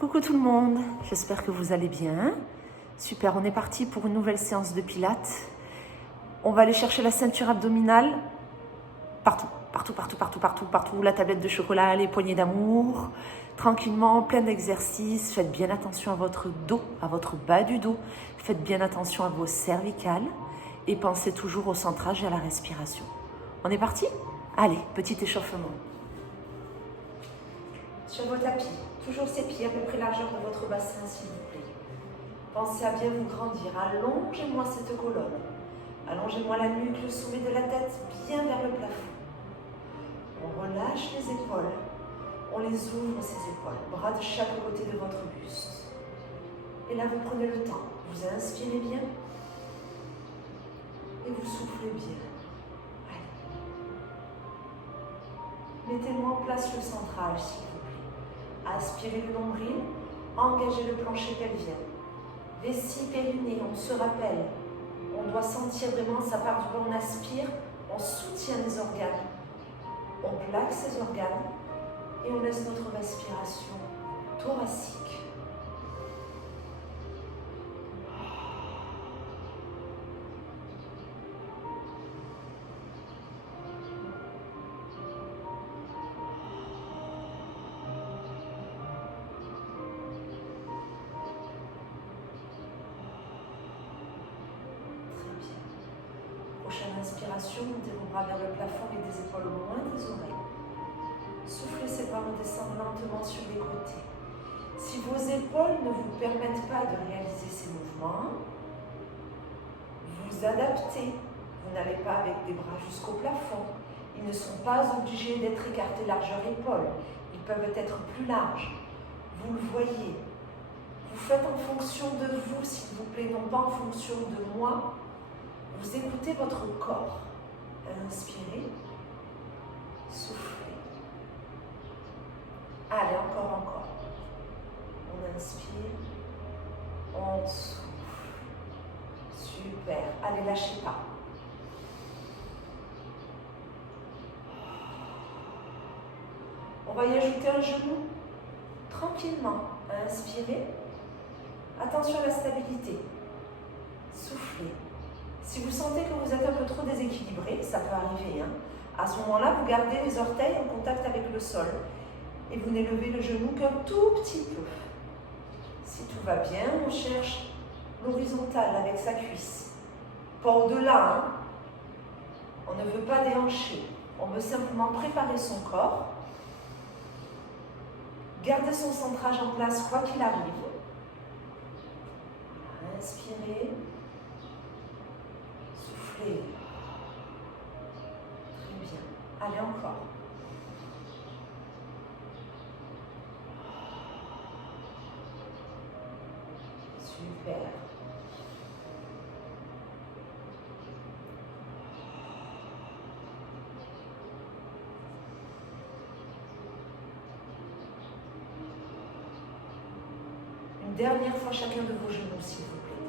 Coucou tout le monde, j'espère que vous allez bien. Super, on est parti pour une nouvelle séance de pilates. On va aller chercher la ceinture abdominale partout, partout, partout, partout, partout, partout. La tablette de chocolat, les poignées d'amour, tranquillement, plein d'exercices. Faites bien attention à votre dos, à votre bas du dos. Faites bien attention à vos cervicales et pensez toujours au centrage et à la respiration. On est parti? Allez, petit échauffement. Sur vos tapis, toujours ces pieds à peu près largeur de votre bassin, s'il vous plaît. Pensez à bien vous grandir. Allongez-moi cette colonne. Allongez-moi la nuque, le sommet de la tête, bien vers le plafond. On relâche les épaules. On les ouvre, ces épaules. Bras de chaque côté de votre buste. Et là, vous prenez le temps. Vous inspirez bien. Et vous soufflez bien. Allez. Mettez-moi en place le centrage, s'il vous plaît. Aspirez le nombril, engagez le plancher pelvien. Vessie périnée, on se rappelle. On doit sentir vraiment sa part du bas, on aspire, on soutient les organes. On plaque ces organes et on laisse notre respiration thoracique. Prochaine inspiration, montez vos bras vers le plafond avec des épaules loin des oreilles. Soufflez ces bras redescendent lentement sur les côtés. Si vos épaules ne vous permettent pas de réaliser ces mouvements, vous adaptez. Vous n'allez pas avec des bras jusqu'au plafond. Ils ne sont pas obligés d'être écartés largeur épaule. Ils peuvent être plus larges. Vous le voyez. Vous faites en fonction de vous, s'il vous plaît, non pas en fonction de moi. Vous écoutez votre corps. Inspirez, soufflez. Allez, encore. On inspire, on souffle. Super. Allez, lâchez pas. On va y ajouter un genou tranquillement. Inspirez. Attention à la stabilité. Soufflez. Si vous sentez que vous êtes un peu trop déséquilibré, ça peut arriver, à ce moment-là, vous gardez les orteils en contact avec le sol et vous n'élevez le genou qu'un tout petit peu. Si tout va bien, on cherche l'horizontale avec sa cuisse. Pas au-delà, On ne veut pas déhancher. On veut simplement préparer son corps, garder son centrage en place quoi qu'il arrive. Inspirez. Soufflez. Très bien. Allez, encore. Super. Une dernière fois chacun de vos genoux, s'il vous plaît.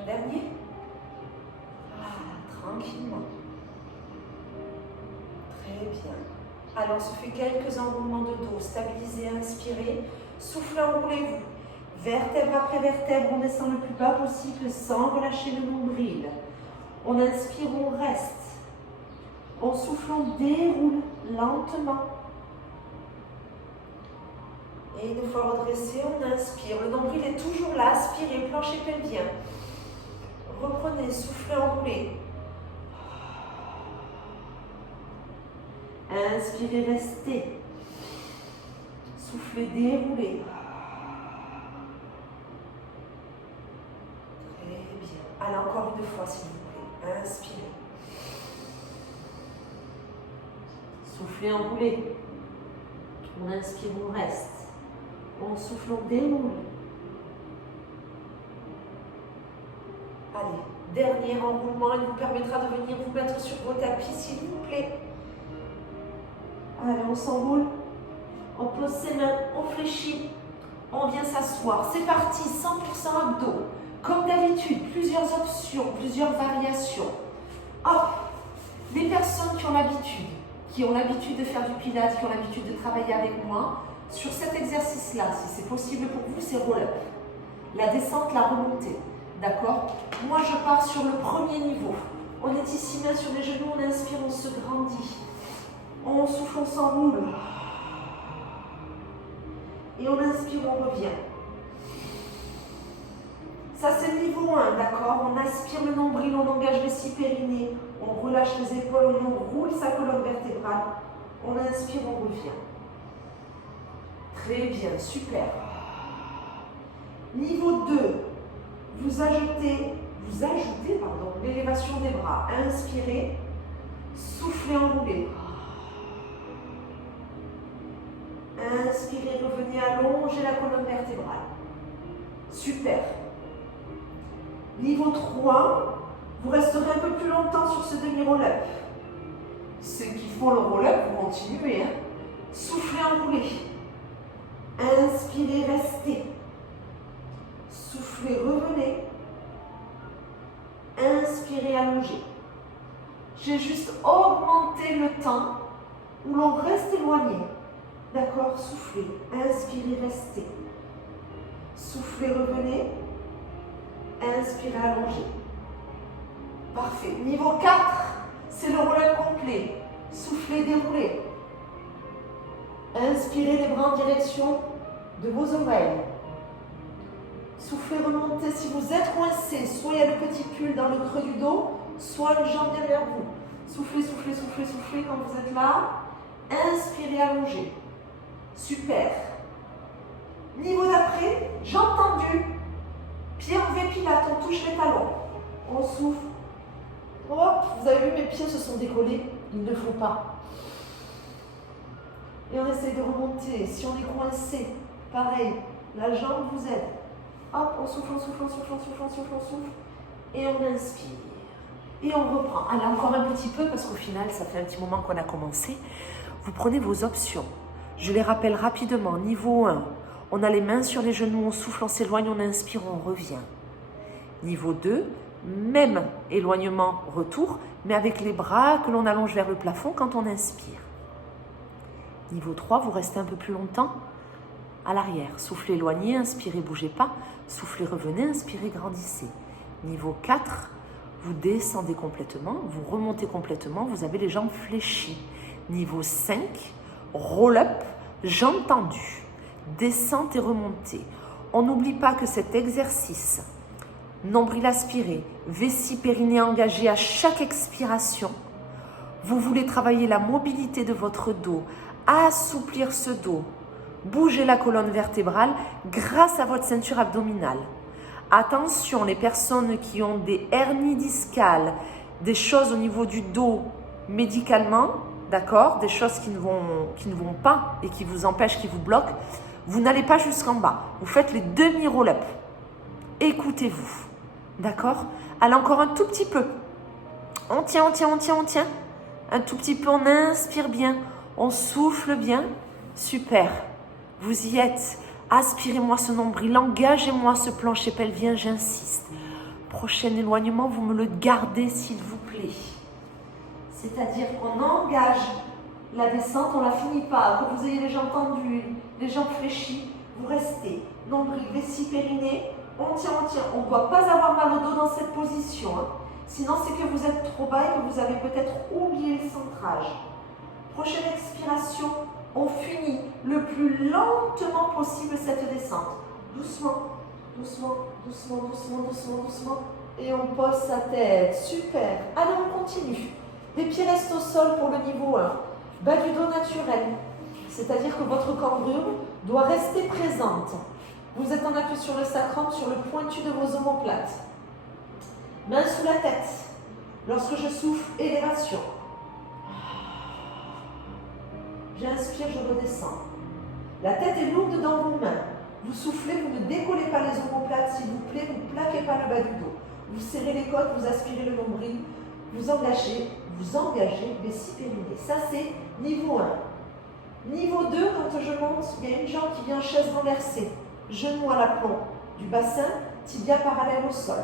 Un dernier. Voilà, tranquillement. Très bien. Alors, on se fait quelques enroulements de dos. Stabilisez, inspirez. Soufflez, enroulez-vous. Vertèbre après vertèbre, on descend le plus bas possible sans relâcher le nombril. On inspire, on reste. On souffle, on déroule lentement. Et une fois redressé, on inspire. Le nombril est toujours là. Aspirez, plancher pelvien. Reprenez, soufflez, enroulez. Inspirez, restez. Soufflez, déroulez. Très bien. Allez, encore une fois, s'il vous plaît. Inspirez. Soufflez, enroulez. On inspire, on reste. On souffle, on déroule. Allez, dernier enroulement. Il vous permettra de venir vous mettre sur vos tapis, s'il vous plaît. Allez, on s'enroule. On pose ses mains, on fléchit. On vient s'asseoir. C'est parti, 100% abdos. Comme d'habitude, plusieurs options, plusieurs variations. Hop. Les personnes qui ont l'habitude qui ont l'habitude de faire du pilates, qui ont l'habitude de travailler avec moi, sur cet exercice-là, si c'est possible pour vous, c'est roll-up. La descente, la remontée. D'accord? Moi, je pars sur le premier niveau. On est ici, main sur les genoux, on inspire, on se grandit. On souffle, on s'enroule. Et on inspire, on revient. Ça, c'est le niveau 1, d'accord? On aspire le nombril, on engage les six périnées, on relâche les épaules, on roule sa colonne vertébrale. On inspire, on revient. Très bien, super. Niveau 2, vous ajoutez l'élévation des bras. Inspirez, soufflez, enroulez. Inspirez, revenez allonger la colonne vertébrale. Super. Niveau 3, vous resterez un peu plus longtemps sur ce demi-roll-up. Ceux qui font le roll-up, vous continuez. Soufflez, enroulez. Inspirez, restez. Soufflez, revenez. Inspirez, allongez. J'ai juste augmenté le temps où l'on reste éloigné. D'accord? Soufflez. Inspirez, restez. Soufflez, revenez. Inspirez, allongez. Parfait. Niveau 4, c'est le roll-up complet. Soufflez, déroulez. Inspirez les bras en direction de vos oreilles. Soufflez, remontez. Si vous êtes coincé, soit il y a le petit pull dans le creux du dos, soit une jambe vient vers vous. Soufflez, soufflez, soufflez, soufflez quand vous êtes là. Inspirez, allongez. Super. Niveau d'après, jambes tendues. Pieds en V pilates, on touche les talons. On souffle. Hop, vous avez vu, mes pieds se sont décollés. Il ne faut pas. Et on essaie de remonter. Si on est coincé, pareil, la jambe vous aide. Hop, on souffle, on souffle, on souffle, on souffle, on souffle, on souffle. Et on inspire. Et on reprend. Allez, encore un petit peu, parce qu'au final, ça fait un petit moment qu'on a commencé. Vous prenez vos options. Je les rappelle rapidement. Niveau 1, on a les mains sur les genoux, on souffle, on s'éloigne, on inspire, on revient. Niveau 2, même éloignement, retour, mais avec les bras que l'on allonge vers le plafond quand on inspire. Niveau 3, vous restez un peu plus longtemps à l'arrière. Soufflez, éloignez, inspirez, bougez pas. Soufflez, revenez, inspirez, grandissez. Niveau 4, vous descendez complètement, vous remontez complètement, vous avez les jambes fléchies. Niveau 5, roll-up, jambes tendues. Descente et remontée. On n'oublie pas que cet exercice, nombril aspiré, vessie périnée engagée à chaque expiration, vous voulez travailler la mobilité de votre dos, assouplir ce dos, bouger la colonne vertébrale grâce à votre ceinture abdominale. Attention, les personnes qui ont des hernies discales, des choses au niveau du dos médicalement, d'accord, des choses qui ne vont pas et qui vous empêchent, qui vous bloquent, vous n'allez pas jusqu'en bas. Vous faites les demi-roll-up. Écoutez-vous. D'accord? Allez, encore un tout petit peu. On tient, on tient, on tient, on tient. Un tout petit peu, on inspire bien. On souffle bien. Super. Vous y êtes. Aspirez-moi ce nombril. Engagez-moi ce plancher pelvien, j'insiste. Prochain éloignement, vous me le gardez, s'il vous plaît. C'est-à-dire qu'on engage la descente, on ne la finit pas. Que vous ayez les jambes tendues, les jambes fléchies, vous restez. Nombril, vessie, périnée, on tient, on tient. On ne doit pas avoir mal au dos dans cette position. Sinon, c'est que vous êtes trop bas et que vous avez peut-être oublié le centrage. Prochaine expiration, on finit le plus lentement possible cette descente. Doucement, doucement, doucement, doucement, doucement, doucement. Et on pose sa tête. Super. Allez, on continue. Les pieds restent au sol pour le niveau 1. Bas du dos naturel, c'est-à-dire que votre cambrure doit rester présente. Vous êtes en appui sur le sacrum, sur le pointu de vos omoplates. Main sous la tête. Lorsque je souffle, élévation. J'inspire, je redescends. La tête est lourde dans vos mains. Vous soufflez, vous ne décollez pas les omoplates, s'il vous plaît, vous ne plaquez pas le bas du dos. Vous serrez les côtes, vous aspirez le nombril, vous engagez vessie périnée. Ça, c'est niveau 1. Niveau 2, quand je monte, il y a une jambe qui vient en chaise renversée. Genou à l'aplomb du bassin, tibia parallèle au sol.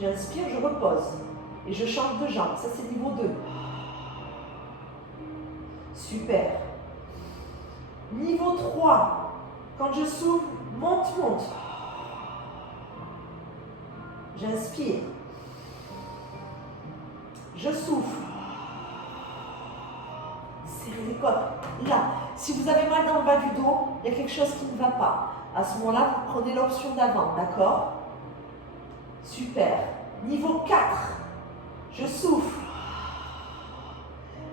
J'inspire, je repose. Et je change de jambe. Ça, c'est niveau 2. Super. Niveau 3. Quand je souffle, monte, monte. J'inspire. Je souffle. Serrez les côtes. Là, si vous avez mal dans le bas du dos, il y a quelque chose qui ne va pas. À ce moment-là, vous prenez l'option d'avant, d'accord? Super. Niveau 4. Je souffle.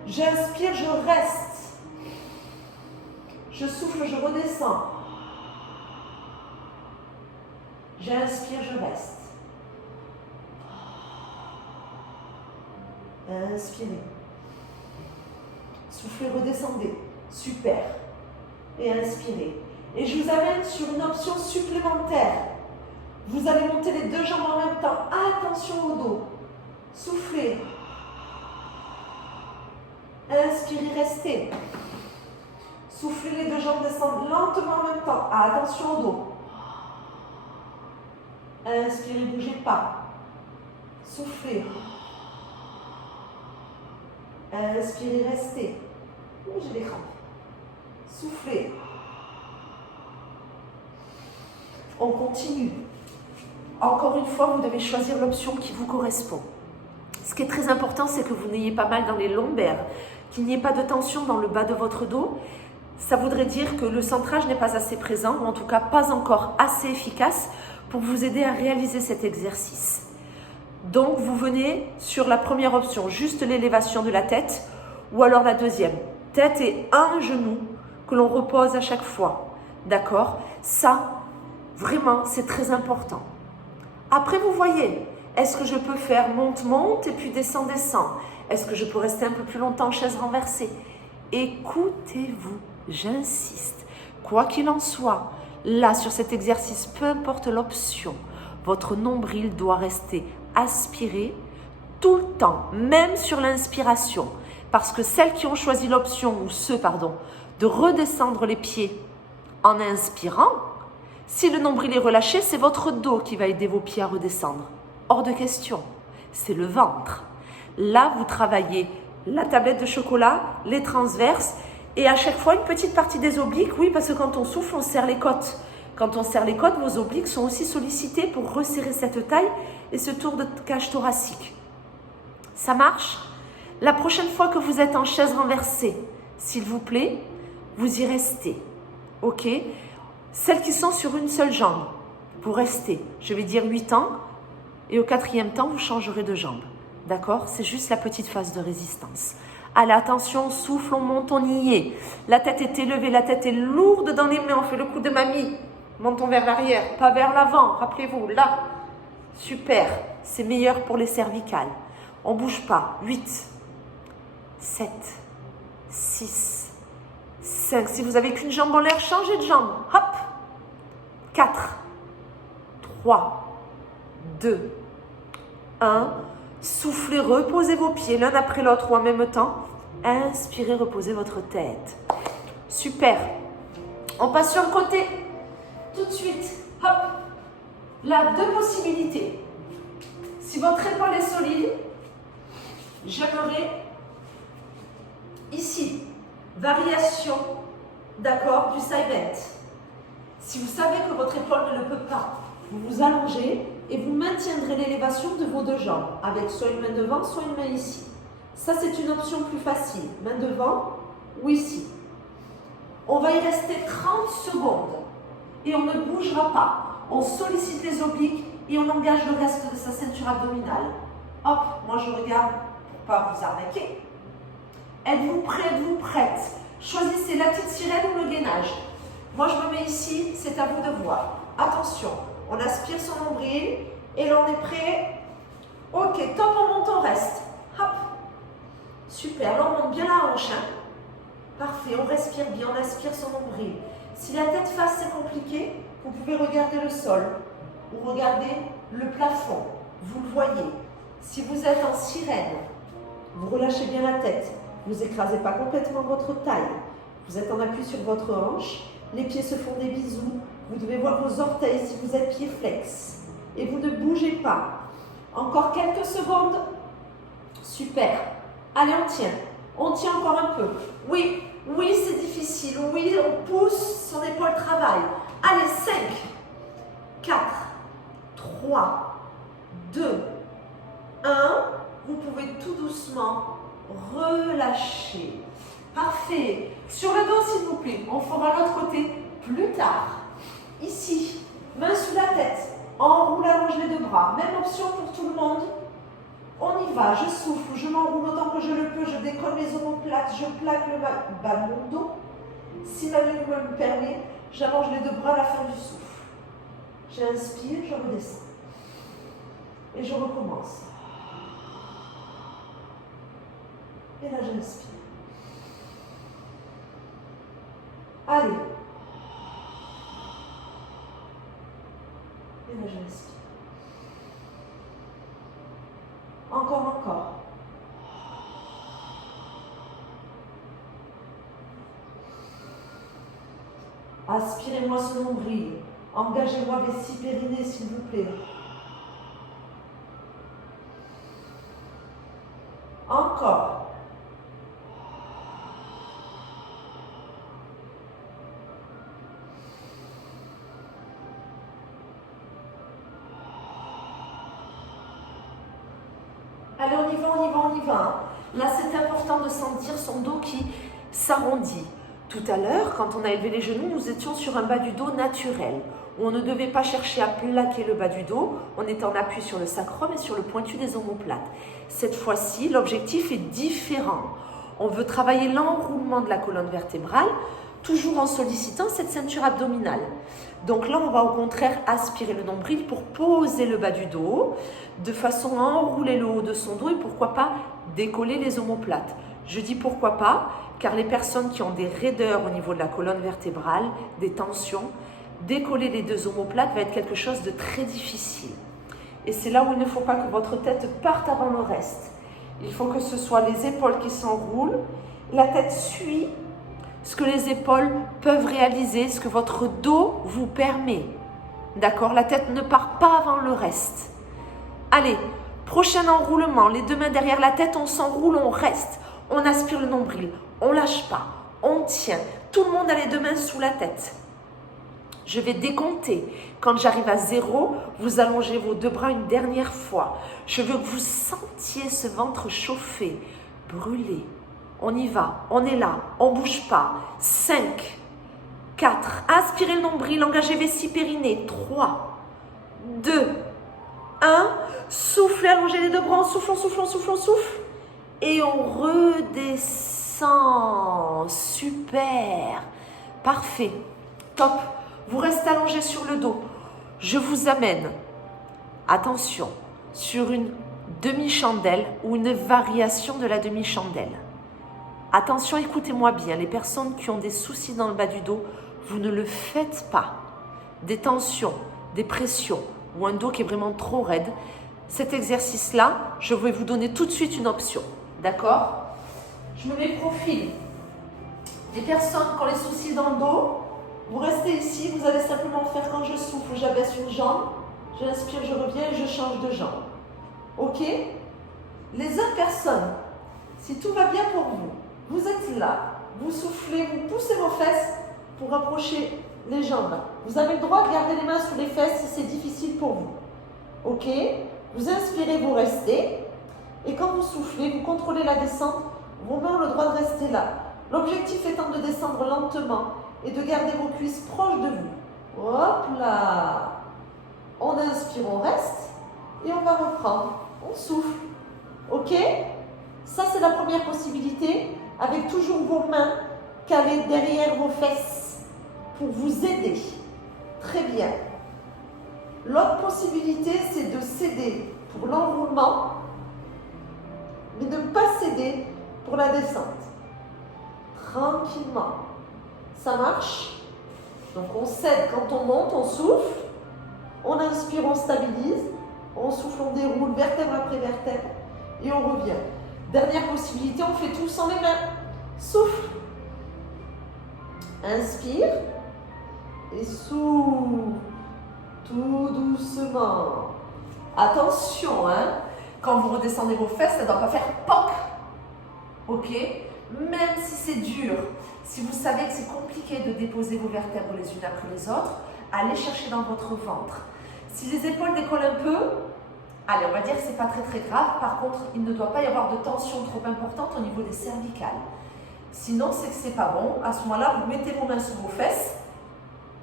J'inspire, je reste. Je souffle, je redescends. J'inspire, je reste. Inspirez. Soufflez, redescendez. Super. Et inspirez. Et je vous amène sur une option supplémentaire. Vous allez monter les deux jambes en même temps. Attention au dos. Soufflez. Inspirez, restez. Soufflez, les deux jambes descendent lentement en même temps. Attention au dos. Inspirez, ne bougez pas. Soufflez. Inspirez, restez. J'ai les crampes. Soufflez. On continue. Encore une fois, vous devez choisir l'option qui vous correspond. Ce qui est très important, c'est que vous n'ayez pas mal dans les lombaires, qu'il n'y ait pas de tension dans le bas de votre dos. Ça voudrait dire que le centrage n'est pas assez présent, ou en tout cas pas encore assez efficace pour vous aider à réaliser cet exercice. Donc, vous venez sur la première option, juste l'élévation de la tête, ou alors la deuxième, tête et un genou que l'on repose à chaque fois. D'accord? Ça, vraiment, c'est très important. Après, vous voyez, est-ce que je peux faire monte-monte et puis descend-descend? Est-ce que je peux rester un peu plus longtemps en chaise renversée? Écoutez-vous, j'insiste. Quoi qu'il en soit, là, sur cet exercice, peu importe l'option, votre nombril doit rester aspiré tout le temps, même sur l'inspiration. Parce que celles qui ont choisi l'option, ou ceux, pardon, de redescendre les pieds en inspirant, si le nombril est relâché, c'est votre dos qui va aider vos pieds à redescendre. Hors de question, c'est le ventre. Là, vous travaillez la tablette de chocolat, les transverses et à chaque fois une petite partie des obliques. Oui, parce que quand on souffle, on serre les côtes. Quand on serre les côtes, vos obliques sont aussi sollicités pour resserrer cette taille et ce tour de cage thoracique. Ça marche? La prochaine fois que vous êtes en chaise renversée, s'il vous plaît, vous y restez. Ok? Celles qui sont sur une seule jambe, vous restez. Je vais dire 8 ans. Et au 4e temps, vous changerez de jambe. D'accord? C'est juste la petite phase de résistance. Allez, attention, on souffle, on monte, on y est. La tête est élevée, la tête est lourde dans les mains. On fait le coup de mamie. Montons vers l'arrière, pas vers l'avant. Rappelez-vous, là. Super. C'est meilleur pour les cervicales. On ne bouge pas. 8, 7, 6, 5. Si vous n'avez qu'une jambe en l'air, changez de jambe. Hop. 4, 3, 2, 1. Soufflez, reposez vos pieds l'un après l'autre ou en même temps. Inspirez, reposez votre tête. Super. On passe sur le côté. Tout de suite. Hop. Là, deux possibilités. Si votre épaule est solide, j'aimerais ici, variation, d'accord, du side bend. Si vous savez que votre épaule ne le peut pas, vous vous allongez et vous maintiendrez l'élévation de vos deux jambes avec soit une main devant, soit une main ici. Ça, c'est une option plus facile. Main devant ou ici. On va y rester 30 secondes et on ne bougera pas. On sollicite les obliques et on engage le reste de sa ceinture abdominale. Hop, moi je regarde pour ne pas vous arnaquer. Êtes-vous prêt, êtes-vous prête? Choisissez la petite sirène ou le gainage. Moi je me mets ici, c'est à vous de voir. Attention, on aspire son nombril et là on est prêt. Ok, top, on monte, on reste. Hop. Super, là on monte bien la hanche. Parfait, on respire bien, on aspire son nombril. Si la tête face c'est compliqué, vous pouvez regarder le sol ou regarder le plafond. Vous le voyez. Si vous êtes en sirène, vous relâchez bien la tête. Vous n'écrasez pas complètement votre taille. Vous êtes en appui sur votre hanche. Les pieds se font des bisous. Vous devez voir vos orteils si vous êtes pieds flex. Et vous ne bougez pas. Encore quelques secondes. Super. Allez, on tient. On tient encore un peu. Oui, oui, c'est difficile. Oui, on pousse, son épaule travaille. Allez, 5, 4, 3, 2, 1. Vous pouvez tout doucement relâcher. Parfait. Sur le dos, s'il vous plaît. On fera l'autre côté plus tard. Ici, main sous la tête. Enroule, allonge les deux bras. Même option pour tout le monde. On y va. Je souffle. Je m'enroule autant que je le peux. Je décolle mes omoplates. Je plaque le bas de mon dos. Si ma nuque me le permet, j'allonge les deux bras à la fin du souffle. J'inspire, je redescends. Et je recommence. Et là, j'inspire. Allez. Et là, j'inspire. Encore. Aspirez-moi ce nombril. Engagez-moi vessie périnée, s'il vous plaît. Encore. Allez, on y va. Là, c'est important de sentir son dos qui s'arrondit. Tout à l'heure, quand on a élevé les genoux, nous étions sur un bas du dos naturel, où on ne devait pas chercher à plaquer le bas du dos, on était en appui sur le sacrum et sur le pointu des omoplates. Cette fois-ci, l'objectif est différent. On veut travailler l'enroulement de la colonne vertébrale, toujours en sollicitant cette ceinture abdominale. Donc là, on va au contraire aspirer le nombril pour poser le bas du dos, de façon à enrouler le haut de son dos et pourquoi pas décoller les omoplates. Je dis pourquoi pas, car les personnes qui ont des raideurs au niveau de la colonne vertébrale, des tensions, décoller les deux omoplates va être quelque chose de très difficile. Et c'est là où il ne faut pas que votre tête parte avant le reste. Il faut que ce soit les épaules qui s'enroulent, la tête suit ce que les épaules peuvent réaliser, ce que votre dos vous permet. D'accord? La tête ne part pas avant le reste. Allez, prochain enroulement, les deux mains derrière la tête, on s'enroule, on reste. On aspire le nombril, on lâche pas, on tient. Tout le monde a les deux mains sous la tête. Je vais décompter. Quand j'arrive à 0, vous allongez vos deux bras une dernière fois. Je veux que vous sentiez ce ventre chauffer, brûler. On y va, on est là, on ne bouge pas. 5, 4, aspirez le nombril, engagez vessie périnée. 3, 2, 1, soufflez, allongez les deux bras, on souffle. Et on redescend. Super. Parfait. Top. Vous restez allongé sur le dos. Je vous amène, attention, sur une demi-chandelle ou une variation de la demi-chandelle. Attention, écoutez-moi bien, les personnes qui ont des soucis dans le bas du dos, vous ne le faites pas. Des tensions, des pressions ou un dos qui est vraiment trop raide. Cet exercice-là, je vais vous donner tout de suite une option. D'accord? Je me mets profil. Les personnes qui ont les soucis dans le dos, vous restez ici, vous allez simplement faire quand je souffle, j'abaisse une jambe, j'inspire, je reviens et je change de jambe. Ok? Les autres personnes, si tout va bien pour vous, vous êtes là, vous soufflez, vous poussez vos fesses pour rapprocher les jambes. Vous avez le droit de garder les mains sous les fesses si c'est difficile pour vous. Ok? Vous inspirez, vous restez. Et quand vous soufflez, vous contrôlez la descente, vos mains ont le droit de rester là. L'objectif étant de descendre lentement et de garder vos cuisses proches de vous. Hop là! On inspire, on reste et on va reprendre. On souffle. Ok? Ça, c'est la première possibilité, avec toujours vos mains calées derrière vos fesses pour vous aider. Très bien. L'autre possibilité, c'est de céder pour l'enroulement, mais de ne pas céder pour la descente. Tranquillement. Ça marche? Donc on cède quand on monte, on souffle, on inspire, on stabilise, on souffle, on déroule vertèbre après vertèbre et on revient. Dernière possibilité, on fait tout sans les mains. Souffle. Inspire et souffle. Tout doucement. Attention, hein, quand vous redescendez vos fesses, ça ne doit pas faire POC. Ok? même si c'est dur, si vous savez que c'est compliqué de déposer vos vertèbres les unes après les autres, allez chercher dans votre ventre. Si les épaules décollent un peu, allez, on va dire que ce n'est pas très grave. Par contre, il ne doit pas y avoir de tension trop importante au niveau des cervicales. Sinon, c'est que ce n'est pas bon. À ce moment-là, vous mettez vos mains sous vos fesses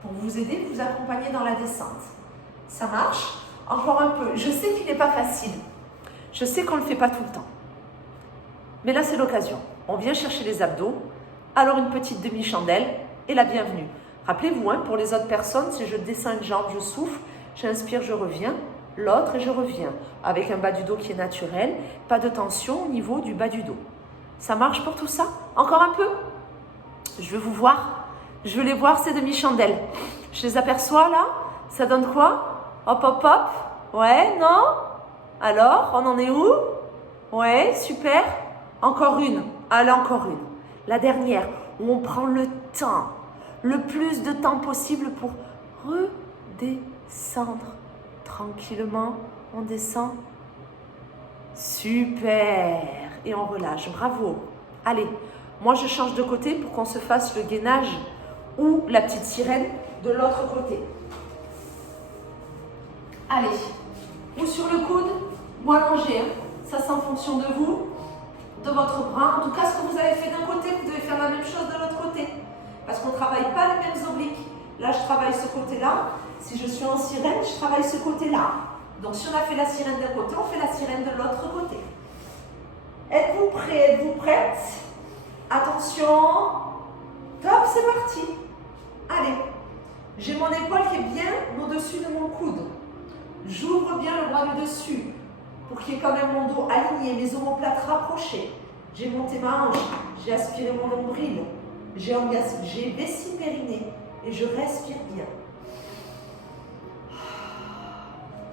pour vous aider, vous accompagner dans la descente. Ça marche? Encore un peu. Je sais qu'il n'est pas facile. Je sais qu'on ne le fait pas tout le temps. Mais là, c'est l'occasion. On vient chercher les abdos. Alors, une petite demi-chandelle et la bienvenue. Rappelez-vous, hein, pour les autres personnes, si je descends une jambe, je souffle, j'inspire, je reviens. L'autre et je reviens. Avec un bas du dos qui est naturel. Pas de tension au niveau du bas du dos. Ça marche pour tout ça? Encore un peu? Je veux vous voir. Je veux les voir, ces demi-chandelles. Je les aperçois là. Ça donne quoi? Hop, hop, hop. Ouais, non? Alors, on en est où? Ouais, super. Encore une. Allez, encore une. La dernière, où on prend le temps. Le plus de temps possible pour redescendre. Tranquillement, on descend. Super. Et on relâche. Bravo. Allez, moi je change de côté pour qu'on se fasse le gainage ou la petite sirène de l'autre côté. Allez, ou sur le coude, ou allongé. Hein. Ça, c'est en fonction de vous, de votre bras. En tout cas, ce que vous avez fait d'un côté, vous devez faire la même chose de l'autre côté. Parce qu'on ne travaille pas les mêmes obliques. Là, je travaille ce côté-là. Si je suis en sirène, je travaille ce côté-là. Donc, si on a fait la sirène d'un côté, on fait la sirène de l'autre côté. Êtes-vous prêts? Êtes-vous prêtes? Attention. Top, c'est parti. Allez. J'ai mon épaule qui est bien au-dessus de mon coude. J'ouvre bien le bras du dessus pour qu'il y ait quand même mon dos aligné, mes omoplates rapprochées. J'ai monté ma hanche, j'ai aspiré mon nombril, j'ai vessie périnée et je respire bien.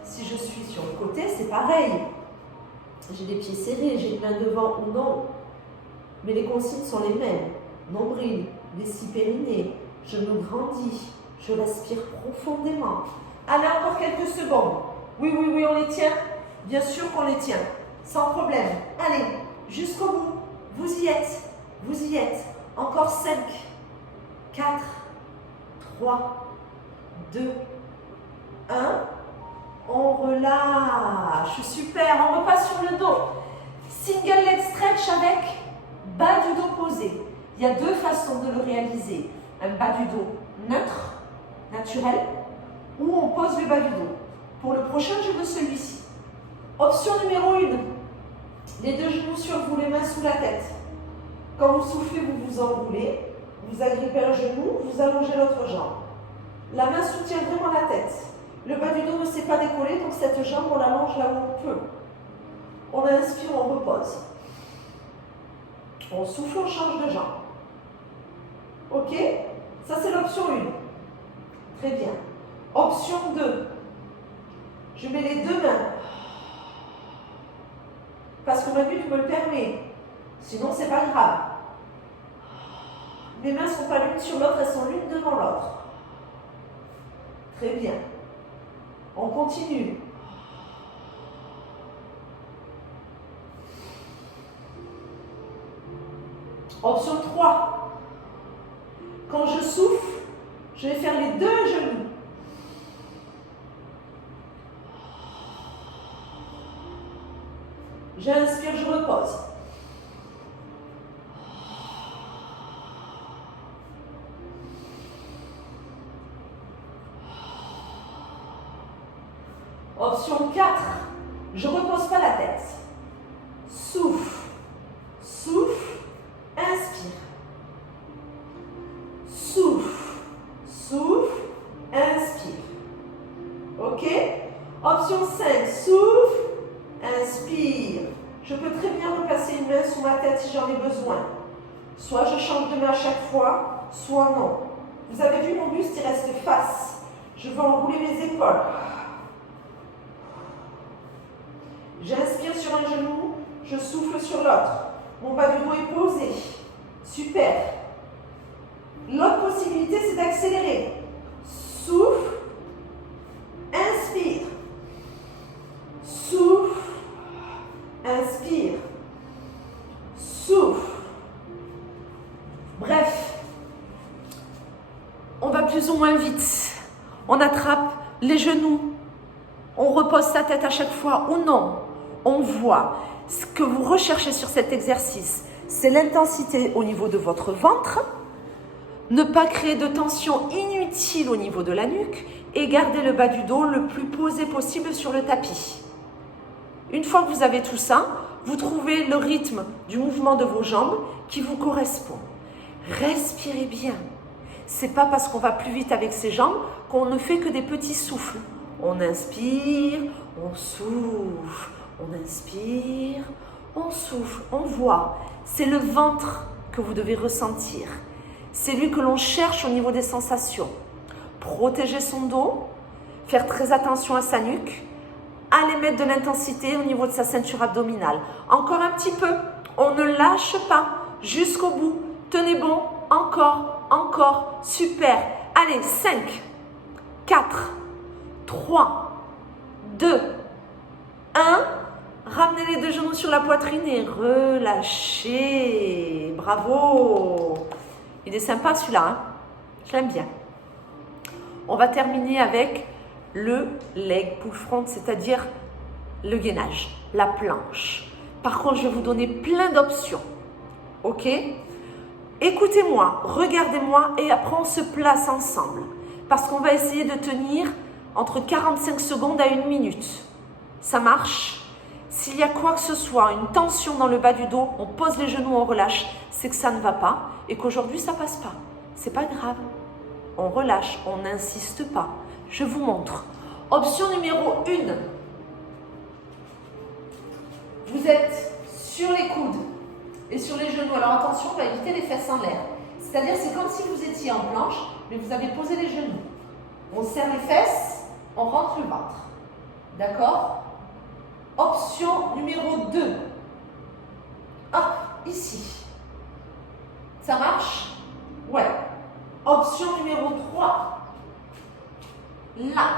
Si je suis sur le côté, c'est pareil. J'ai les pieds serrés, j'ai une main devant ou non. Mais les consignes sont les mêmes. Nombril, vessie périnée, je me grandis, je respire profondément. Allez, encore quelques secondes. Oui, on les tient. Bien sûr qu'on les tient. Sans problème. Allez, jusqu'au bout. Vous y êtes. Vous y êtes. Encore 5, 4, 3, 2, 1. On relâche. Super. On repasse sur le dos. Single leg stretch avec bas du dos posé. Il y a deux façons de le réaliser. Un bas du dos neutre, naturel, ou on pose le bas du dos. Pour le prochain, je veux celui-ci. Option numéro 1. Les deux genoux sur vous, les mains sous la tête. Quand vous soufflez, vous vous enroulez. Vous agrippez un genou, vous allongez l'autre jambe. La main soutient vraiment la tête. Le bas du dos ne s'est pas décollé, donc cette jambe, on l'allonge là où on peut. On inspire, on repose. On souffle, on change de jambe. Ok? Ça, c'est l'option 1. Très bien. Option 2. Je mets les deux mains. Parce que ma nuque me le permet. Sinon, c'est pas grave. Mes mains ne sont pas l'une sur l'autre, elles sont l'une devant l'autre. Très bien. On continue. Option 3. Quand je souffle, je vais faire les deux genoux. J'inspire, je repose. Option 4. Je ne repose pas la tête. Souffle, souffle, inspire. Souffle, souffle, inspire. Ok? Option 5. Souffle, inspire. Je peux très bien repasser une main sous ma tête si j'en ai besoin. Soit je change de main à chaque fois, soit non. Vous avez vu, mon buste, il reste face. Je veux enrouler mes épaules. J'inspire sur un genou, je souffle sur l'autre. Mon bas du dos est posé. Super. L'autre possibilité, c'est d'accélérer. Souffle, inspire. Souffle, inspire. Souffle, on va plus ou moins vite. On attrape les genoux. On repose sa tête à chaque fois ou non. On voit ce que vous recherchez sur cet exercice. C'est l'intensité au niveau de votre ventre. Ne pas créer de tension inutile au niveau de la nuque et garder le bas du dos le plus posé possible sur le tapis. Une fois que vous avez tout ça, vous trouvez le rythme du mouvement de vos jambes qui vous correspond. Respirez bien. C'est pas parce qu'on va plus vite avec ses jambes qu'on ne fait que des petits souffles. On inspire, on souffle, on inspire, on souffle, on voit. C'est le ventre que vous devez ressentir. C'est lui que l'on cherche au niveau des sensations. Protéger son dos, faire très attention à sa nuque, aller mettre de l'intensité au niveau de sa ceinture abdominale. Encore un petit peu, on ne lâche pas, jusqu'au bout. Tenez bon, encore, encore, super. Allez, 5, 4, 3, 2, 1. Ramenez les deux genoux sur la poitrine et relâchez. Bravo. Il est sympa celui-là, hein? Je l'aime bien. On va terminer avec le leg pull front, c'est-à-dire le gainage, la planche. Par contre, je vais vous donner plein d'options. Ok? Écoutez-moi, regardez-moi et après on se place ensemble. Parce qu'on va essayer de tenir entre 45 secondes à 1 minute. Ça marche? S'il y a quoi que ce soit, une tension dans le bas du dos, on pose les genoux, on relâche, c'est que ça ne va pas et qu'aujourd'hui ça passe pas. C'est pas grave. On relâche, on n'insiste pas. Je vous montre. Option numéro 1. Vous êtes sur les coudes et sur les genoux. Alors attention, on va éviter les fesses en l'air. C'est-à-dire c'est comme si vous étiez en planche, mais vous avez posé les genoux. On serre les fesses, on rentre le ventre. D'accord? Option numéro 2. Hop, ici. Ça marche? Ouais. Option numéro 3. Là.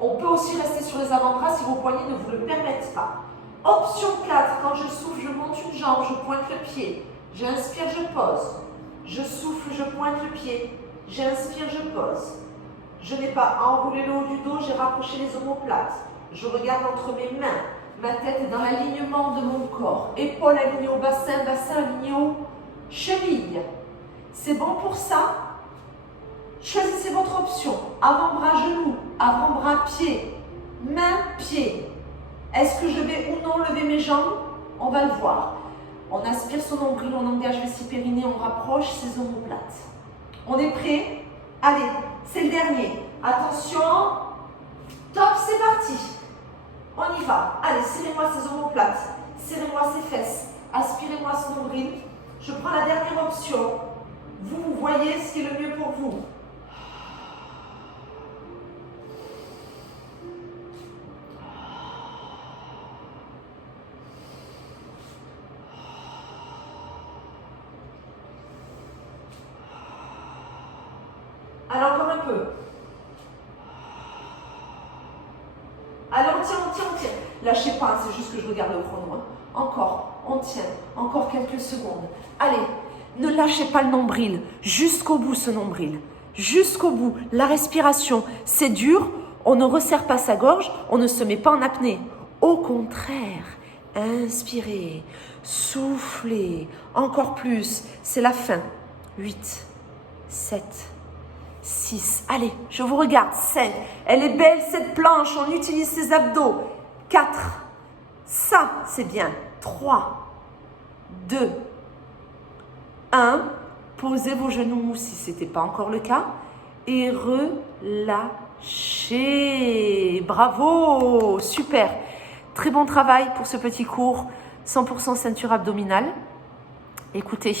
On peut aussi rester sur les avant-bras si vos poignets ne vous le permettent pas. Option 4. Quand je souffle, je monte une jambe, je pointe le pied. J'inspire, je pose. Je souffle, je pointe le pied. J'inspire, je pose. Je n'ai pas enroulé le haut du dos, j'ai rapproché les omoplates. Je regarde entre mes mains. Ma tête est dans l'alignement de mon corps. Épaules alignées au bassin, bassin aligné aux chevilles. C'est bon pour ça? Choisissez votre option. Avant-bras, genou. Avant-bras, pied. Main, pied. Est-ce que je vais ou non lever mes jambes? On va le voir. On aspire son nombril, on engage le vessie périnée, on rapproche ses omoplates. On est prêt? Allez, c'est le dernier. Attention. Top, c'est parti. On y va. Allez, serrez-moi ses omoplates. Serrez-moi ses fesses. Aspirez-moi son nombril. Je prends la dernière option. Vous voyez ce qui est le mieux pour vous. Allez, encore un peu. Allez, on tient. Lâchez pas, c'est juste que je regarde le chrono. Hein. Encore, on tient. Encore quelques secondes. Allez, ne lâchez pas le nombril. Jusqu'au bout, ce nombril. Jusqu'au bout. La respiration, c'est dur. On ne resserre pas sa gorge. On ne se met pas en apnée. Au contraire, inspirez. Soufflez. Encore plus. C'est la fin. 8, 7, 6, allez, je vous regarde, 5, elle est belle cette planche, on utilise ses abdos, 4, ça c'est bien, 3, 2, 1, posez vos genoux si ce n'était pas encore le cas, et relâchez, bravo, super, très bon travail pour ce petit cours, 100% ceinture abdominale, écoutez,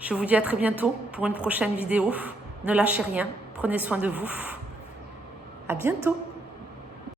je vous dis à très bientôt pour une prochaine vidéo. Ne lâchez rien, prenez soin de vous. À bientôt.